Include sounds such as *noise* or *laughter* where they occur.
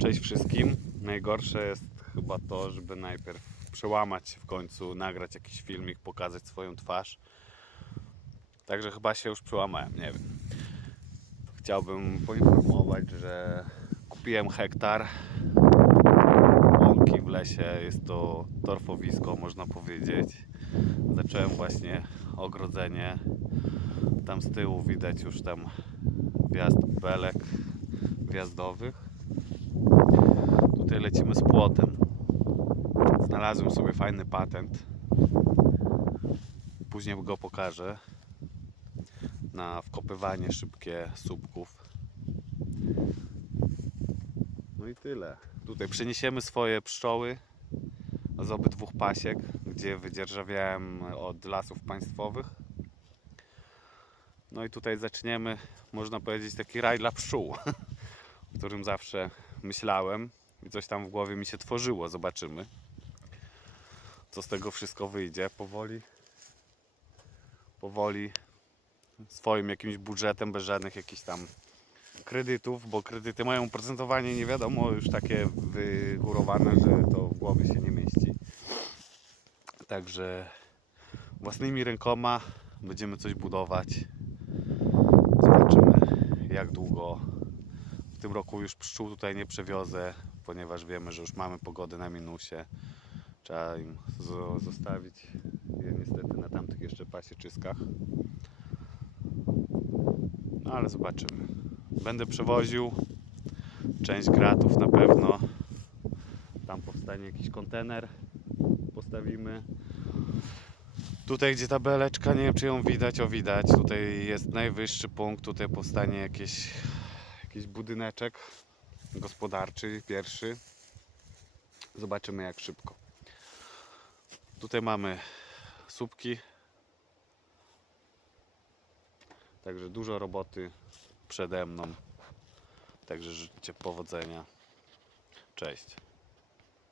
Cześć wszystkim. Najgorsze jest chyba to, żeby najpierw przełamać się w końcu, nagrać jakiś filmik, pokazać swoją twarz. Także chyba się już przełamałem, nie wiem. Chciałbym poinformować, że kupiłem hektar łąki w lesie. Jest to torfowisko, można powiedzieć. Zacząłem właśnie ogrodzenie. Tam z tyłu widać już tam wjazd belek wjazdowych. Lecimy z płotem. Znalazłem sobie fajny patent. Później go pokażę. Na wkopywanie szybkie słupków. No i tyle. Tutaj przeniesiemy swoje pszczoły z obydwu pasiek, gdzie wydzierżawiałem od lasów państwowych. No i tutaj zaczniemy, można powiedzieć, taki raj dla pszczół, *laughs* o którym zawsze myślałem i coś tam w głowie mi się tworzyło. Zobaczymy, co z tego wszystko wyjdzie. Powoli, powoli, swoim jakimś budżetem, bez żadnych jakichś tam kredytów, bo kredyty mają procentowanie nie wiadomo już takie wygórowane, że to w głowie się nie mieści. Także własnymi rękoma będziemy coś budować. Zobaczymy jak długo. W tym roku już pszczół tutaj nie przewiozę, ponieważ wiemy, że już mamy pogodę na minusie. Trzeba im zo- zostawić je niestety na tamtych jeszcze pasieczyskach. No ale zobaczymy. Będę przewoził część gratów na pewno. Tam powstanie jakiś kontener. Postawimy. Tutaj gdzie ta beleczka, nie wiem czy ją widać, o widać. Tutaj jest najwyższy punkt, tutaj powstanie jakieś, jakiś budyneczek gospodarczy, pierwszy. Zobaczymy jak szybko. Tutaj mamy słupki. Także dużo roboty przede mną. Także życzę powodzenia. Cześć.